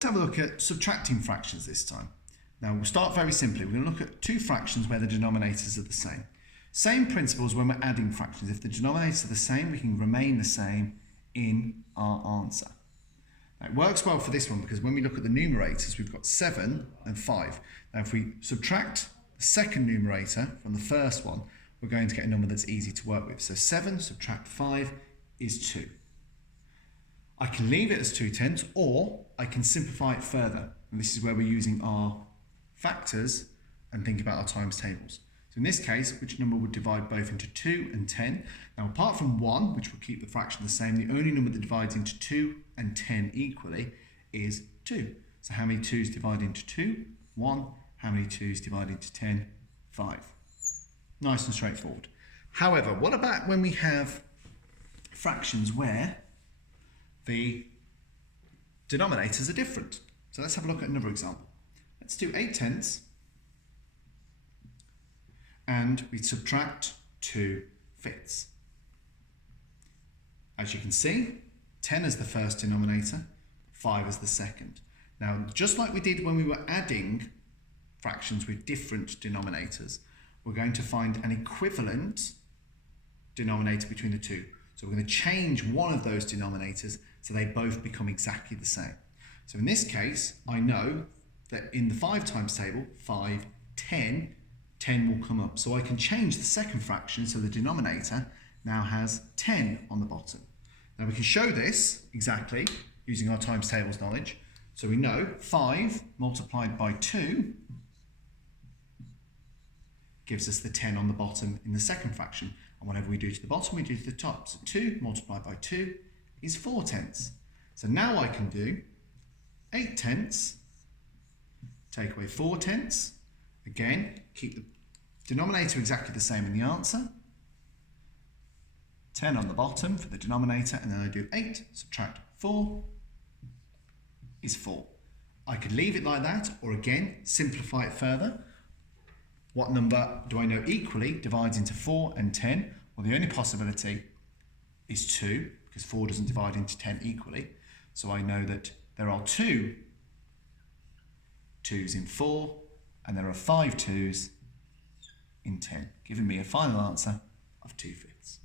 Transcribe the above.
Let's have a look at subtracting fractions this time. Now we'll start very simply. We're going to look at two fractions where the denominators are the same. Same principles when we're adding fractions. If the denominators are the same, we can remain the same in our answer. Now it works well for this one because when we look at the numerators, we've got 7 and 5. Now if we subtract the second numerator from the first one, we're going to get a number that's easy to work with. So 7 subtract 5 is 2. I can leave it as 2/10 or I can simplify it further. And this is where we're using our factors and think about our times tables. So in this case, which number would divide both into 2 and 10? Now apart from 1, which will keep the fraction the same, the only number that divides into 2 and 10 equally is 2. So how many 2's divide into 2? 1. How many 2's divide into 10? 5. Nice and straightforward. However, what about when we have fractions where the denominators are different? So let's have a look at another example. Let's do 8/10 and we subtract 2/5. As you can see, 10 is the first denominator, 5 is the second. Now, just like we did when we were adding fractions with different denominators, we're going to find an equivalent denominator between the two. So we're going to change one of those denominators so they both become exactly the same. So in this case, I know that in the 5 times table, 5, 10, 10 will come up. So I can change the second fraction so the denominator now has 10 on the bottom. Now we can show this exactly using our times tables knowledge. So we know 5 multiplied by 2 gives us the 10 on the bottom in the second fraction. And whatever we do to the bottom, we do to the top. So 2 multiplied by 2 is 4/10. So now I can do 8/10, take away 4/10. Again, keep the denominator exactly the same in the answer. 10 on the bottom for the denominator, and then I do 8, subtract 4 is 4. I could leave it like that, or again, simplify it further. What number do I know equally divides into 4 and 10? Well, the only possibility is 2, because 4 doesn't divide into 10 equally. So I know that there are 2 2's in 4, and there are 5 2's in 10, giving me a final answer of 2/5.